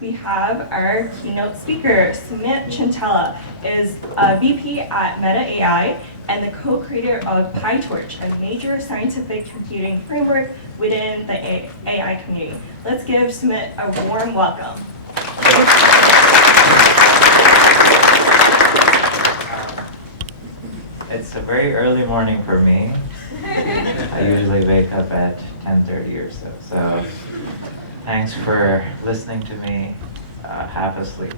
We have our keynote speaker, Soumith Chintala, is a VP at Meta AI and the co-creator of PyTorch, a major scientific computing framework within the AI community. Let's give Soumith a warm welcome. It's a very early morning for me. I usually wake up at 10:30 or so. So thanks for listening to me half asleep.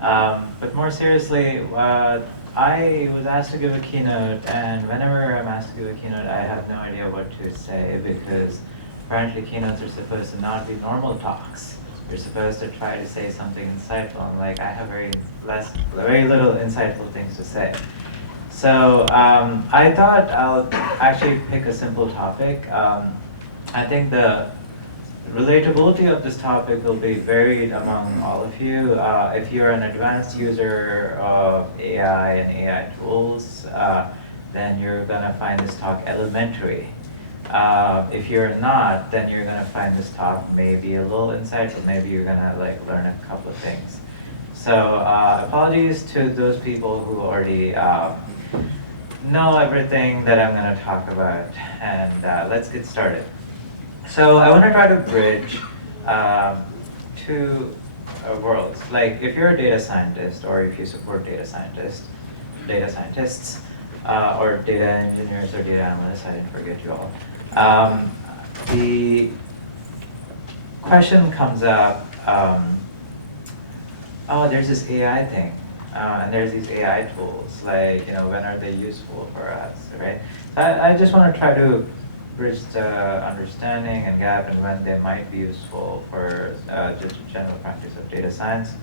But more seriously, I was asked to give a keynote, and whenever I'm asked to give a keynote, I have no idea what to say because apparently keynotes are supposed to not be normal talks. You're supposed to try to say something insightful, and like I have very little insightful things to say. So I thought I'll actually pick a simple topic. I think the relatability of this topic will be varied among all of you. If you're an advanced user of AI and AI tools, then you're gonna find this talk elementary. If you're not, then you're gonna find this talk maybe a little insightful. Maybe you're gonna learn a couple of things. So apologies to those people who already know everything that I'm going to talk about, and let's get started. So I want to try to bridge two worlds. Like if you're a data scientist, or if you support data scientists, or data engineers or data analysts, I didn't forget you all. The question comes up, oh, there's this AI thing. And there's these AI tools, like, when are they useful for us, right? So I just want to try to bridge the understanding and gap and when they might be useful for just a general practice of data science.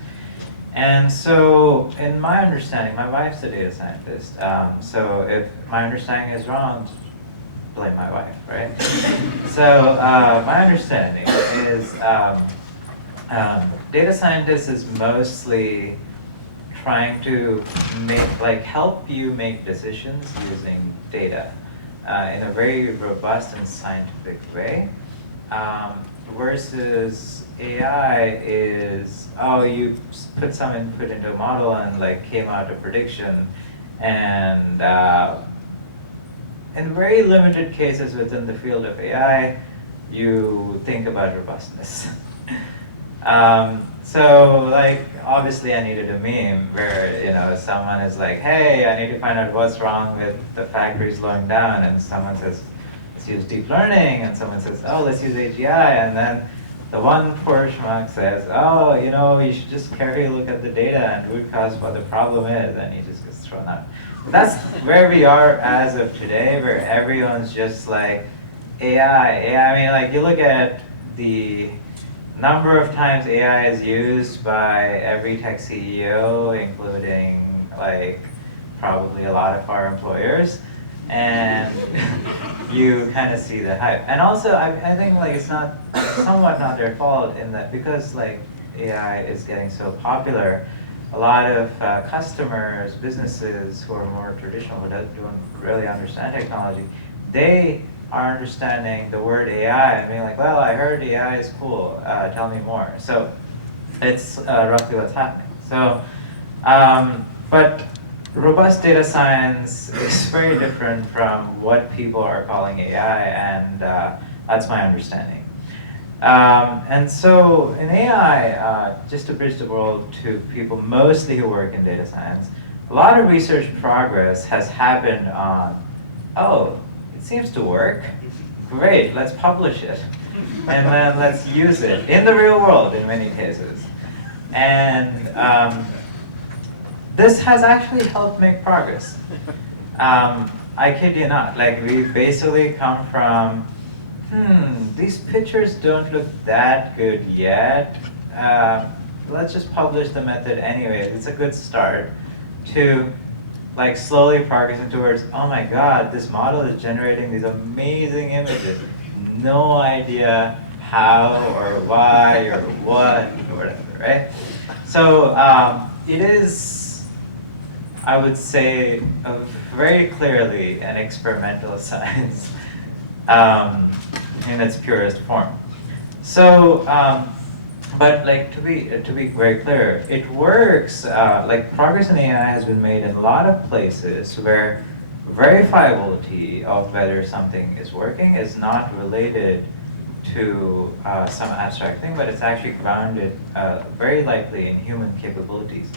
And so, in my understanding, my wife's a data scientist, so if my understanding is wrong, just blame my wife, right? So, my understanding is data scientist is mostly trying to help you make decisions using data in a very robust and scientific way, versus AI is, oh, you put some input into a model and came out a prediction, and in very limited cases within the field of AI, you think about robustness. So obviously I needed a meme where, someone is like, hey, I need to find out what's wrong with the factory slowing down, and someone says, let's use deep learning, and someone says, oh, let's use AGI, and then the one poor schmuck says, oh, you should just carefully look at the data and root cause what the problem is, and he just gets thrown out. That's where we are as of today, where everyone's just like, AI. I mean, you look at the number of times AI is used by every tech CEO, including probably a lot of our employers, and you kind of see the hype. And also, I think it's somewhat not their fault in that because AI is getting so popular, a lot of customers, businesses who are more traditional, who don't really understand technology, they are understanding the word AI and being like, well, I heard AI is cool, tell me more. So it's roughly what's happening. So, but robust data science is very different from what people are calling AI, and that's my understanding. And so in AI, just to bridge the world to people mostly who work in data science, a lot of research progress has happened on, oh, it seems to work. Great, let's publish it. And then let's use it in the real world in many cases. And this has actually helped make progress. I kid you not, we basically come from, these pictures don't look that good yet. Let's just publish the method anyway. It's a good start to slowly progressing towards, oh my god, this model is generating these amazing images. No idea how or why or what or whatever, right? So it is, I would say, very clearly an experimental science in its purest form. So But like to be very clear, it works. Like progress in AI has been made in a lot of places where verifiability of whether something is working is not related to some abstract thing, but it's actually grounded very likely in human capabilities.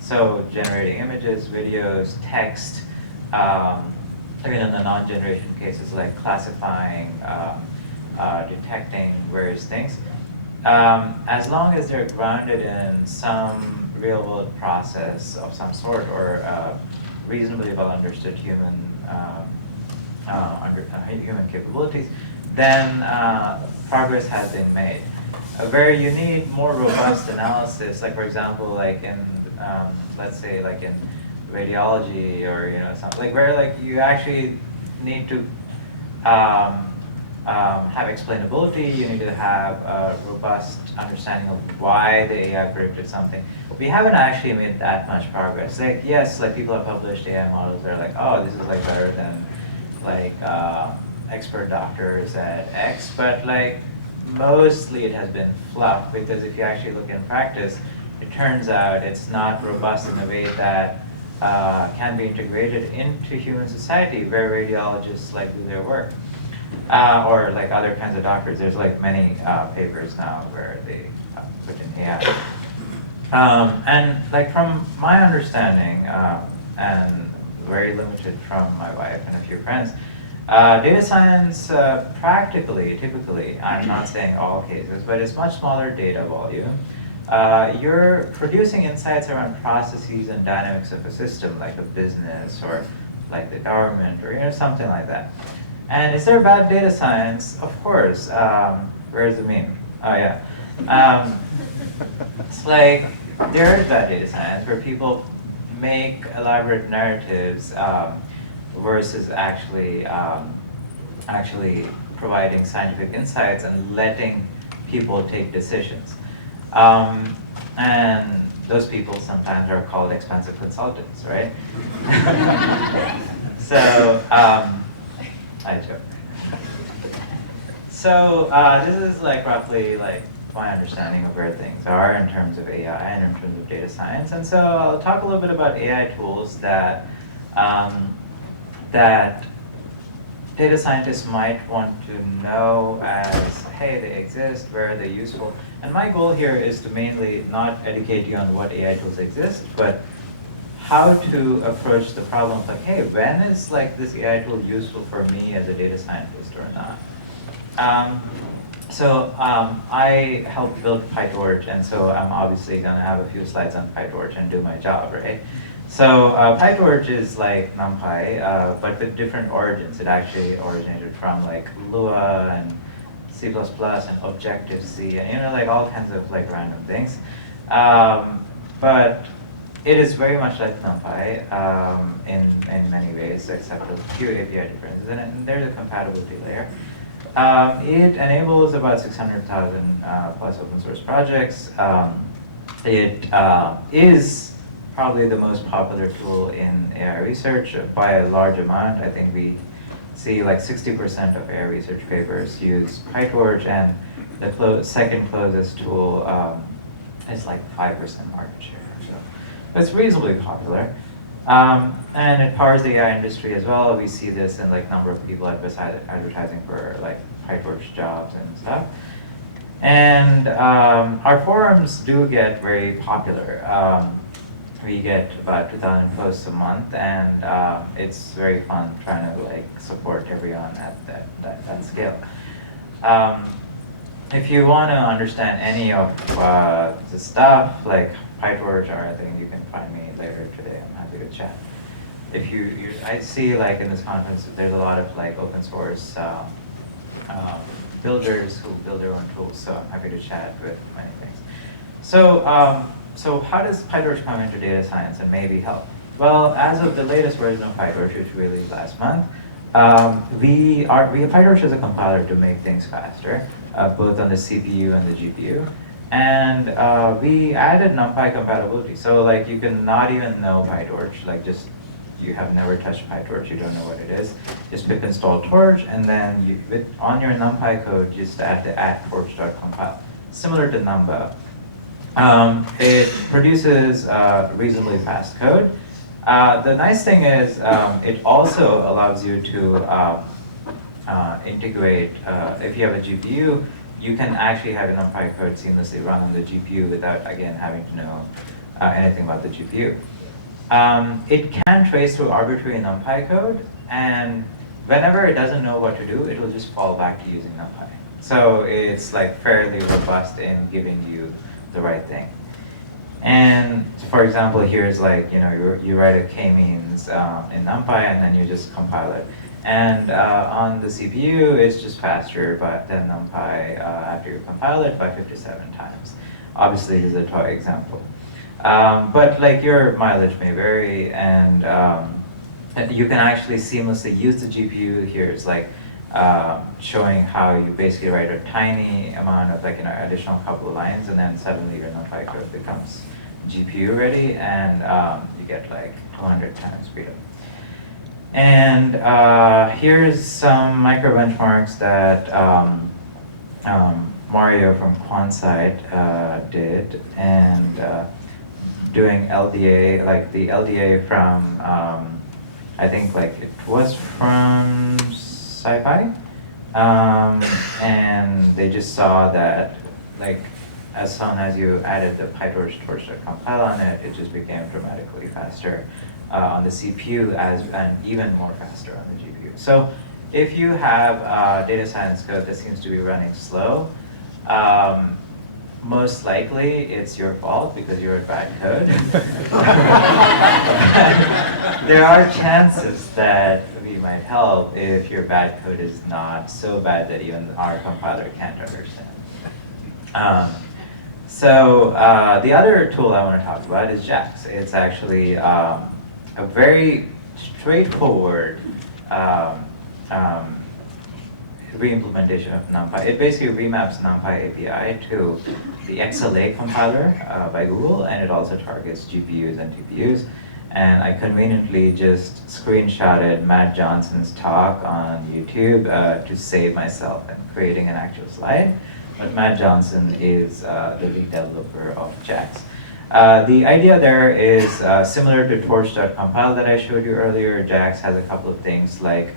So generating images, videos, text, even in the non-generation cases like classifying, detecting various things. As long as they're grounded in some real-world process of some sort or reasonably well understood human human capabilities, then progress has been made. Where you need more robust analysis, like for example, like in let's say like in radiology or something like where like you actually need to have explainability, you need to have a robust understanding of why the AI predicted something. We haven't actually made that much progress. Like, yes, like people have published AI models that are like, oh, this is like better than like expert doctors at X, but like mostly it has been fluff because if you actually look in practice, it turns out it's not robust in a way that can be integrated into human society where radiologists like do their work. Or like other kinds of doctors. There's like many papers now where they put in AI. And like from my understanding, and very limited from my wife and a few friends, data science practically, typically, I'm not saying all cases, but it's much smaller data volume. You're producing insights around processes and dynamics of a system, like a business or like the government or something like that. And is there bad data science? Of course. Where's the meme? Oh yeah. It's like there is bad data science where people make elaborate narratives versus actually providing scientific insights and letting people take decisions. And those people sometimes are called expensive consultants, right? So. I joke. So this is like roughly like my understanding of where things are in terms of AI and in terms of data science. And so I'll talk a little bit about AI tools that that data scientists might want to know as, hey, they exist, where are they useful? And my goal here is to mainly not educate you on what AI tools exist, but how to approach the problem of like, hey, when is like this AI tool useful for me as a data scientist or not? I helped build PyTorch, and so I'm obviously going to have a few slides on PyTorch and do my job, right? So PyTorch is like NumPy, but with different origins. It actually originated from like Lua and C++ and Objective-C and like all kinds of like random things. But it is very much like NumPy in many ways, except a few API differences in it, and there's a compatibility layer. It enables about 600,000 plus open source projects. It is probably the most popular tool in AI research by a large amount. I think we see like 60% of AI research papers use PyTorch, and the second closest tool is like 5% market share. So it's reasonably popular. And it powers the AI industry as well. We see this in like number of people advertising for like PyTorch jobs and stuff. And our forums do get very popular. We get about 2,000 posts a month, and it's very fun trying to like support everyone at that scale. If you want to understand any of the stuff like PyTorch or anything, you can find me later today. I'm happy to chat. If I see like in this conference, there's a lot of like open source builders who build their own tools, so I'm happy to chat with many things. So how does PyTorch come into data science and maybe help? Well, as of the latest version of PyTorch, which we released last month, PyTorch is a compiler to make things faster, both on the CPU and the GPU. And we added NumPy compatibility. So like you can not even know PyTorch, like just you have never touched PyTorch, you don't know what it is. Just pip install torch, and then on your NumPy code, just add the @torch.compile. similar to Numba. It produces reasonably fast code. The nice thing is it also allows you to integrate, if you have a GPU, you can actually have your NumPy code seamlessly run on the GPU without, again, having to know anything about the GPU. It can trace through arbitrary NumPy code, and whenever it doesn't know what to do, it will just fall back to using NumPy. So it's like fairly robust in giving you the right thing. And for example, here's like, you write a k-means in NumPy and then you just compile it. And on the CPU, it's just faster than NumPy after you compile it by 57 times. Obviously, this is a toy example. But like your mileage may vary, and you can actually seamlessly use the GPU. Here's like showing how you basically write a tiny amount of like additional couple of lines, and then suddenly your NumPy code becomes GPU ready, and you get like 200 times speed up. And here's some micro benchmarks that Mario from Quantside did, and doing LDA, like the LDA from, I think like it was from SciPy, and they just saw that like as soon as you added the PyTorch compile on it, it just became dramatically faster on the CPU and even more faster on the GPU. So if you have data science code that seems to be running slow, most likely it's your fault because you wrote bad code. There are chances that we might help if your bad code is not so bad that even our compiler can't understand. So the other tool I want to talk about is JAX. It's actually a very straightforward re-implementation of NumPy. It basically remaps NumPy API to the XLA compiler by Google, and it also targets GPUs and TPUs. And I conveniently just screenshotted Matt Johnson's talk on YouTube to save myself and creating an actual slide. But Matt Johnson is the lead developer of JAX. The idea there is similar to torch.compile that I showed you earlier. JAX has a couple of things like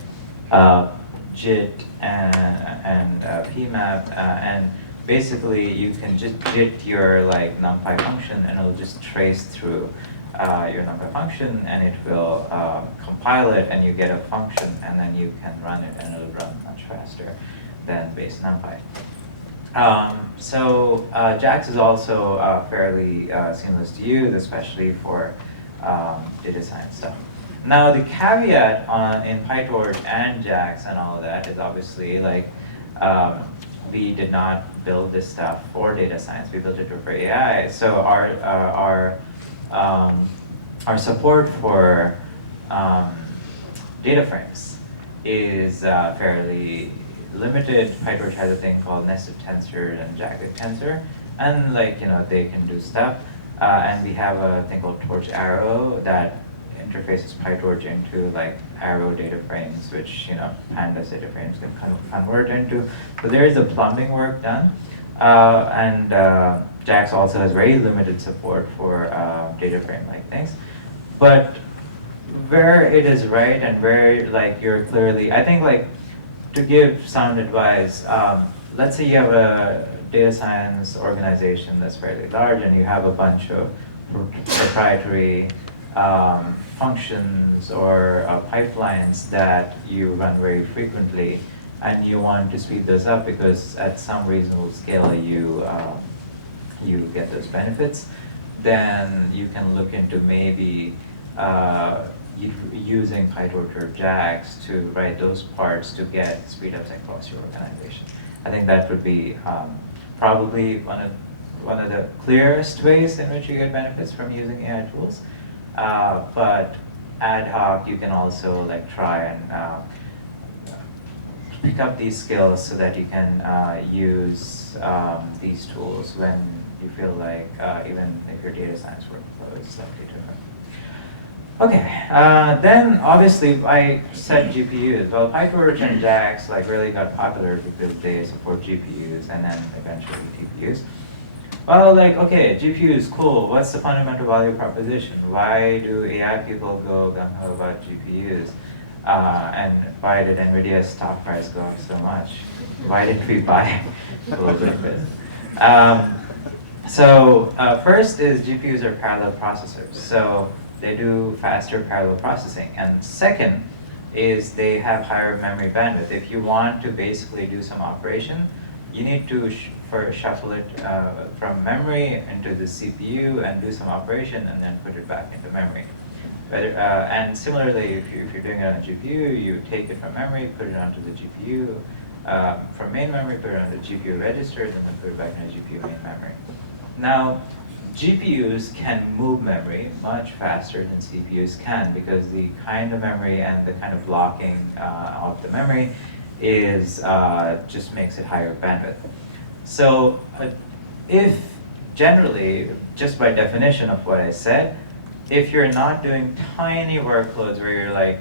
JIT and PMAP, and basically you can just JIT your like NumPy function, and it'll just trace through your NumPy function, and it will compile it, and you get a function, and then you can run it, and it'll run much faster than base NumPy. So JAX is also fairly seamless to use, especially for data science stuff. Now the caveat in PyTorch and JAX and all of that is obviously like we did not build this stuff for data science. We built it for AI. So our support for data frames is fairly limited. PyTorch has a thing called nested tensor and jagged tensor, and like they can do stuff. And we have a thing called Torch Arrow that interfaces PyTorch into like Arrow data frames, which Pandas data frames can kind of convert into. So there is the plumbing work done, and JAX also has very limited support for data frame like things. But where it is right and where like you're clearly, I think like to give sound advice, let's say you have a data science organization that's fairly large and you have a bunch of proprietary functions or pipelines that you run very frequently, and you want to speed those up because at some reasonable scale you get those benefits, then you can look into maybe using PyTorch or JAX to write those parts to get speed ups across your organization. I think that would be probably one of the clearest ways in which you get benefits from using AI tools. But ad hoc, you can also like try and pick up these skills so that you can use these tools when you feel like even if your data science workflow is likely to Okay, then obviously I said GPUs. Well, PyTorch and JAX like really got popular because they support GPUs and then eventually GPUs. Well, like, okay, GPUs, cool. What's the fundamental value proposition? Why do AI people go gung-ho about GPUs? And why did NVIDIA's stock price go up so much? Why didn't we buy a little bit of it? First is GPUs are parallel processors. So they do faster parallel processing. And second is they have higher memory bandwidth. If you want to basically do some operation, you need to shuffle it from memory into the CPU and do some operation and then put it back into memory. And similarly, if you're doing it on a GPU, you take it from memory, put it onto the GPU, from main memory, put it on the GPU register, and then put it back in the GPU main memory. Now, GPUs can move memory much faster than CPUs can because the kind of memory and the kind of blocking of the memory is just makes it higher bandwidth. So if generally, just by definition of what I said, if you're not doing tiny workloads where you're like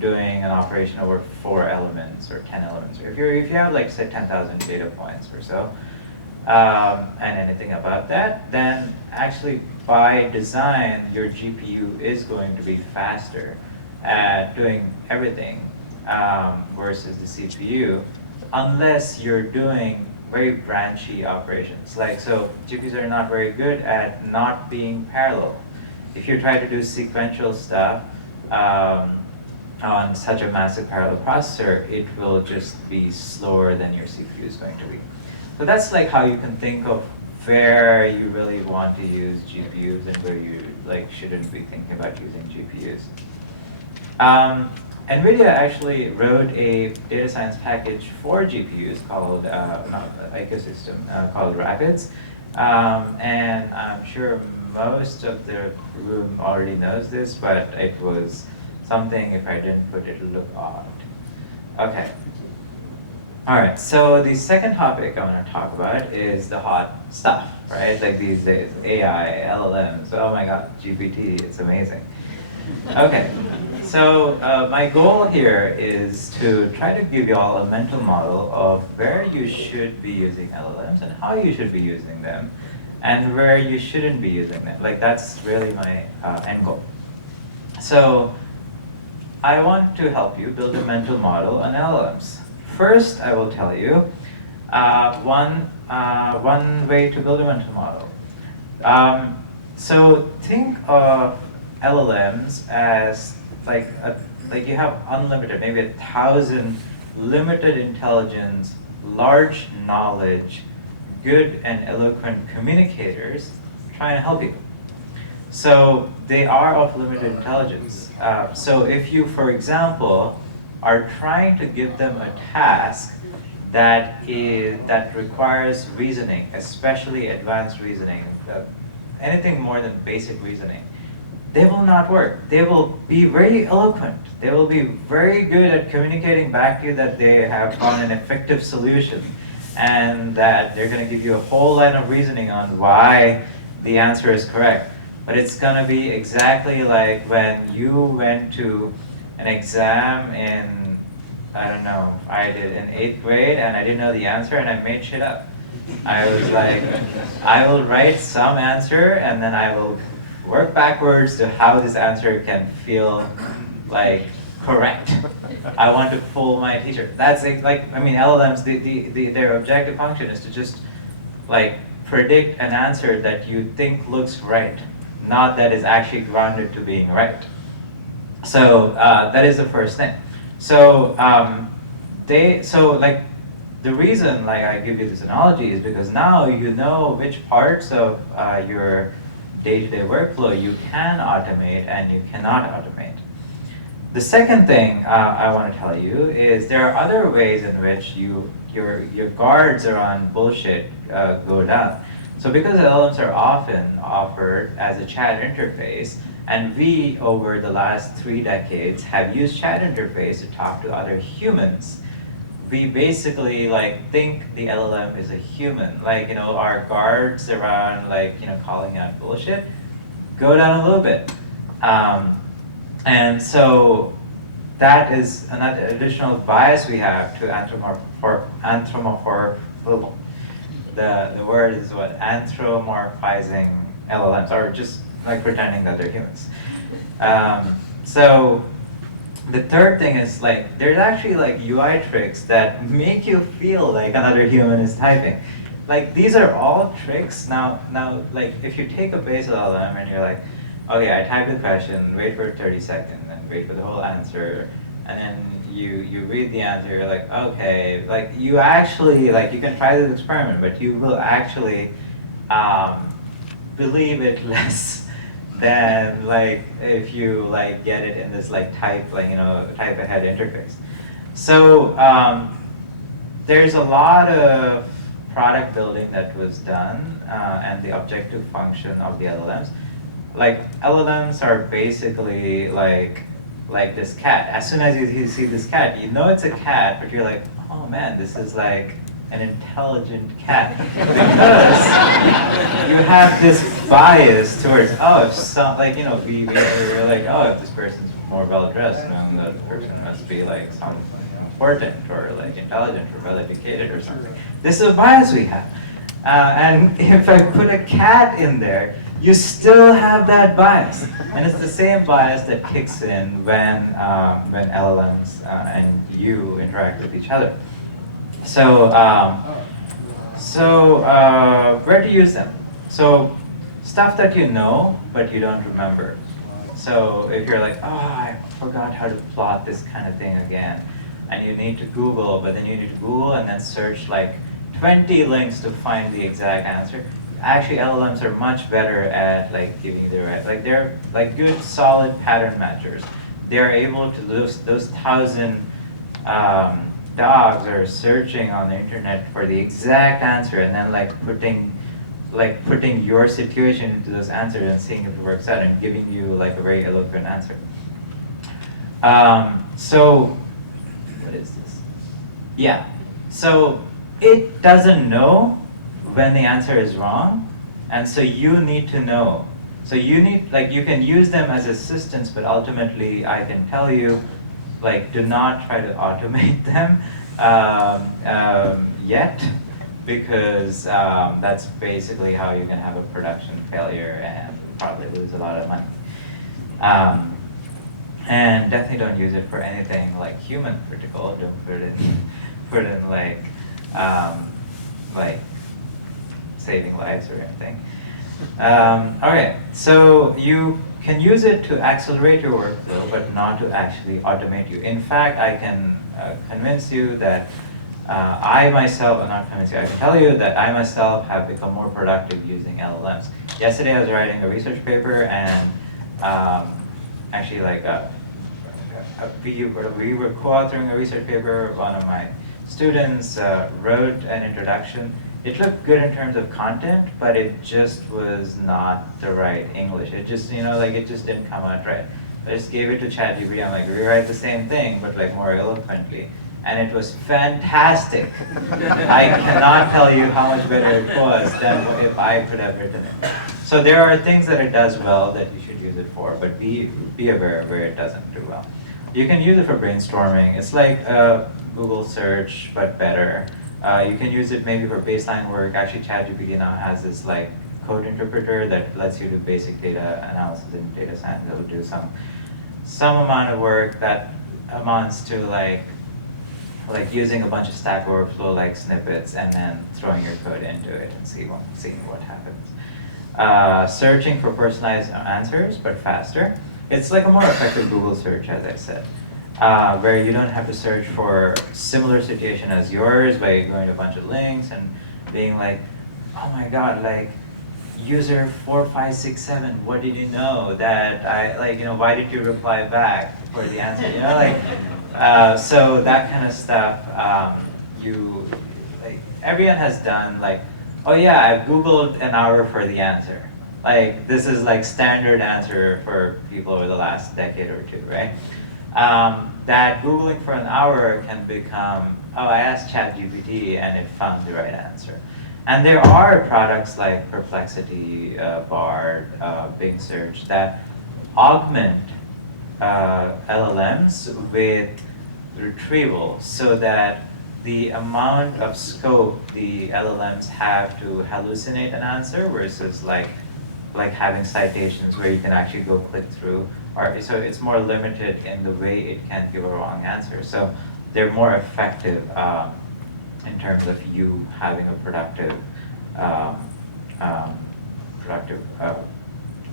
doing an operation over 4 elements or 10 elements, or if you have like say 10,000 data points or so, and anything above that, then actually by design your GPU is going to be faster at doing everything versus the CPU, unless you're doing very branchy operations. Like, so GPUs are not very good at not being parallel. If you try to do sequential stuff on such a massive parallel processor, it will just be slower than your CPU is going to be. So that's like how you can think of where you really want to use GPUs and where you like shouldn't be thinking about using GPUs. NVIDIA actually wrote a data science package for GPUs called, ecosystem, called Rapids. And I'm sure most of the room already knows this, but it was something, if I didn't put it, it'll look odd. Okay. All right, so the second topic I want to talk about is the hot stuff, right? Like these days, AI, LLMs, oh my God, GPT, it's amazing. Okay, so my goal here is to try to give you all a mental model of where you should be using LLMs and how you should be using them, and where you shouldn't be using them. Like that's really my end goal. So I want to help you build a mental model on LLMs. First, I will tell you one way to build a mental model. So think of LLMs as like you have unlimited, maybe 1,000 limited intelligence, large knowledge, good and eloquent communicators trying to help you. So they are of limited intelligence. So if you, for example, are trying to give them a task that requires reasoning, especially advanced reasoning, anything more than basic reasoning, they will not work. They will be very eloquent. They will be very good at communicating back to you that they have found an effective solution and that they're going to give you a whole line of reasoning on why the answer is correct. But it's going to be exactly like when you went to an exam in, I don't know, I did in 8th grade and I didn't know the answer and I made shit up. I was like, I will write some answer and then I will work backwards to how this answer can feel like correct. I want to fool my teacher. That's like, I mean, LLMs, their objective function is to just like predict an answer that you think looks right, not that is actually grounded to being right. So that is the first thing. So like the reason like I give you this analogy is because now you know which parts of your day-to-day workflow you can automate and you cannot automate. The second thing I want to tell you is there are other ways in which your guards around bullshit go down. So because LLMs are often offered as a chat interface, and we, over the last 3 decades, have used chat interface to talk to other humans, we basically like think the LLM is a human. Like, you know, our guards around like, you know, calling out bullshit go down a little bit. And so that is another additional bias we have to the word is what? Anthropomorphizing LLMs, or just like pretending that they're humans. So the third thing is like, there's actually like UI tricks that make you feel like another human is typing. Like these are all tricks. Now like if you take a base LLM and you're like, okay, I type the question, wait for 30 seconds, and wait for the whole answer, and then you read the answer, you're like, okay, like you actually, like you can try this experiment, but you will actually believe it less than like if you like get it in this like type ahead interface. So there's a lot of product building that was done and the objective function of the LLMs. Like LLMs are basically like this cat. As soon as you see this cat, you know it's a cat, but you're like, oh man, this is like an intelligent cat. Because you have this bias towards, oh, if some, like, you know, we're like, oh, if this person's more well dressed, then the person must be like some important or like intelligent or well educated or something. This is a bias we have. And if I put a cat in there, you still have that bias, and it's the same bias that kicks in when LLMs and you interact with each other. So, where to use them? So, stuff that you know but you don't remember. So, if you're like, oh, I forgot how to plot this kind of thing again, and you need to Google, but then you need to Google and then search like 20 links to find the exact answer. Actually, LLMs are much better at like giving you the right, like they're like good solid pattern matchers. They're able to those 1,000 dogs are searching on the internet for the exact answer and then like putting your situation into those answers and seeing if it works out and giving you like a very eloquent answer. So what is this? Yeah. So it doesn't know when the answer is wrong, and so you need to know. So you need, like, you can use them as assistants, but ultimately I can tell you, like, do not try to automate them yet, because that's basically how you can have a production failure and probably lose a lot of money. And definitely don't use it for anything like human critical. Don't put in like saving lives or anything. All right, so you can use it to accelerate your workflow, but not to actually automate you. In fact, I can convince you that I myself, not convince you, I can tell you that I myself have become more productive using LLMs. Yesterday I was writing a research paper, and actually we were co-authoring a research paper. One of my students wrote an introduction. It looked good in terms of content, but it just was not the right English. It just, it just didn't come out right. I just gave it to ChatGPT. I'm like, rewrite the same thing, but like more eloquently. And it was fantastic. I cannot tell you how much better it was than if I could have written it. So there are things that it does well that you should use it for, but be aware of where it doesn't do well. You can use it for brainstorming. It's like Google search, but better. You can use it maybe for baseline work. Actually, ChatGPT now has this like code interpreter that lets you do basic data analysis in data science. It'll do some amount of work that amounts to like using a bunch of Stack Overflow like snippets and then throwing your code into it and seeing what happens. Searching for personalized answers, but faster. It's like a more effective Google search, as I said. Where you don't have to search for similar situation as yours by going to a bunch of links and being like, oh my god, like user 4567, what did you know that why did you reply back for the answer? So that kind of stuff, everyone has done oh yeah, I've Googled an hour for the answer. Like this is like standard answer for people over the last decade or two, right? That Googling for an hour can become, oh, I asked ChatGPT and it found the right answer. And there are products like Perplexity, Bard, Bing Search that augment LLMs with retrieval, so that the amount of scope the LLMs have to hallucinate an answer versus like having citations where you can actually go click through, or so it's more limited in the way it can give a wrong answer. So they're more effective in terms of you having a productive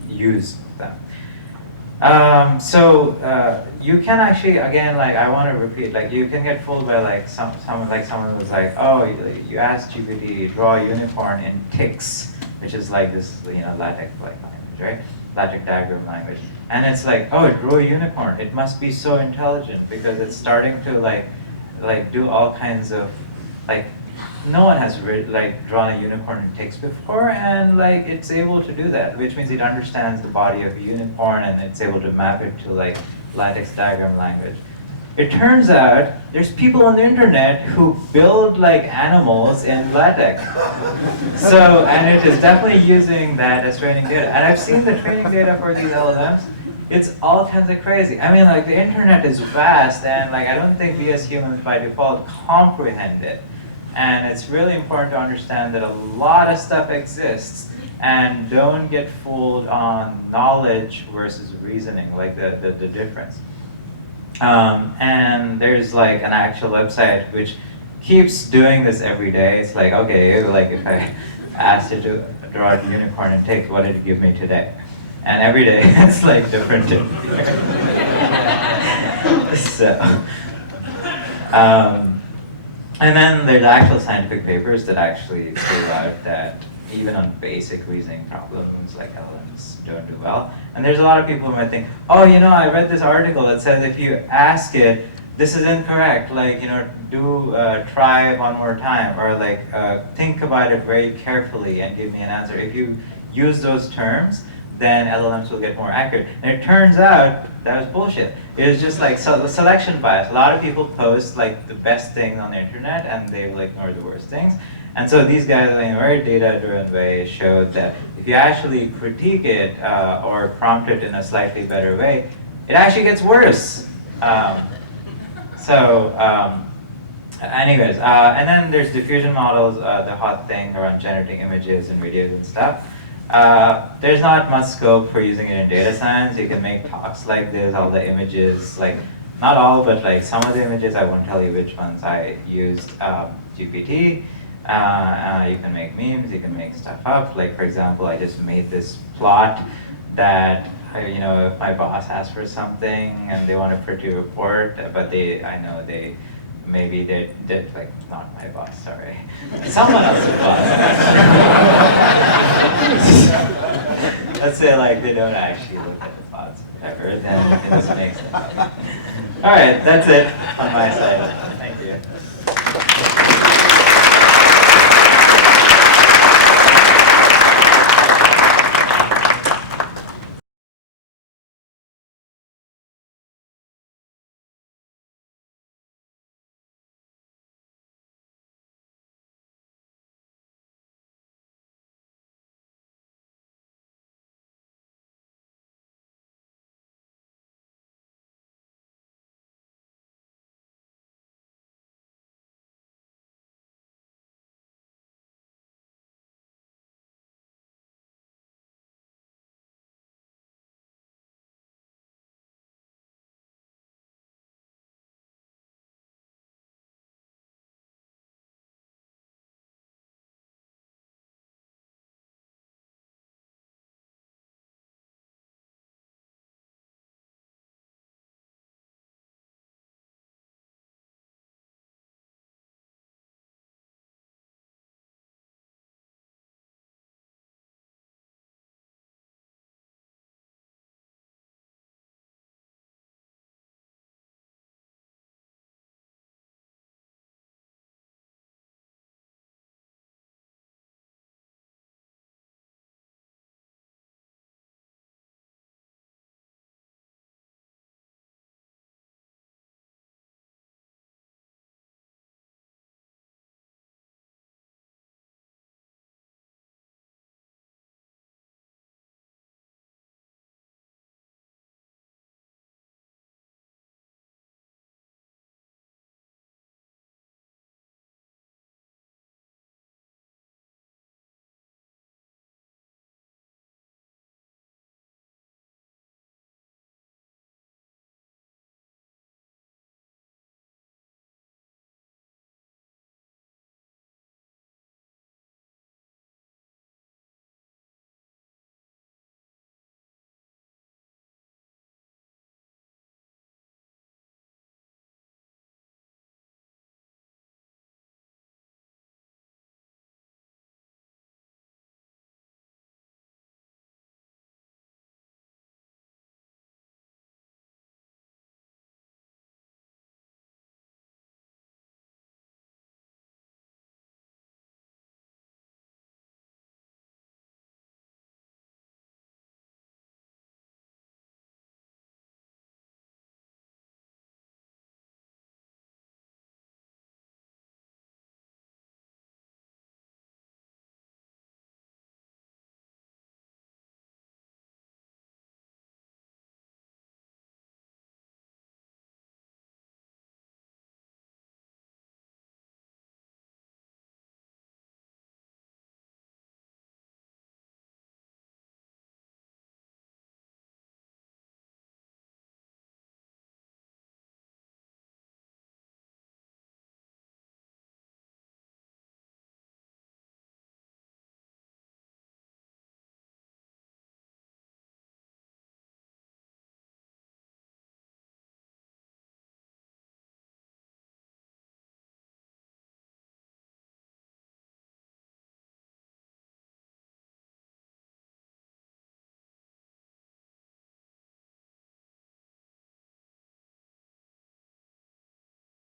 use of them. You can actually, again, like I want to repeat, like you can get fooled by like someone was like, oh, you asked GPT draw a unicorn in ticks, which is like this, LaTeX like language, right? LaTeX diagram language, and it's like, oh, it drew a unicorn. It must be so intelligent because it's starting to like do all kinds of no one has drawn a unicorn in ticks before, and like it's able to do that, which means it understands the body of a unicorn and it's able to map it to like LaTeX diagram language. It turns out there's people on the internet who build like animals in LaTeX. So, and it is definitely using that as training data. And I've seen the training data for these LLMs. It's all kinds of crazy. I mean, like the internet is vast, and like I don't think we as humans by default comprehend it. And it's really important to understand that a lot of stuff exists, and don't get fooled on knowledge versus reasoning, like the difference. And there's like an actual website which keeps doing this every day. It's like, okay, like if I asked it to draw a unicorn and tick, what did it give me today? And every day it's like different. So, and then there's actual scientific papers that actually prove out that even on basic reasoning problems, like LLMs don't do well. And there's a lot of people who might think, oh, I read this article that says if you ask it, this is incorrect, like, try one more time, or like think about it very carefully and give me an answer. If you use those terms, then LLMs will get more accurate. And it turns out that was bullshit. It was just like selection bias. A lot of people post like the best things on the internet and they will ignore the worst things. And so these guys, in a very data-driven way, showed that if you actually critique it or prompt it in a slightly better way, it actually gets worse. Anyways, and then there's diffusion models, the hot thing around generating images and videos and stuff. There's not much scope for using it in data science. You can make talks like this, all the images, like not all, but like some of the images, I won't tell you which ones I used GPT. You can make memes, you can make stuff up. Like for example, I just made this plot that, if my boss asks for something and they want a pretty report, but maybe they did, like, not my boss, sorry. Someone else's boss. Let's say like they don't actually look at the plots ever, then it just makes them up. All right, that's it on my side.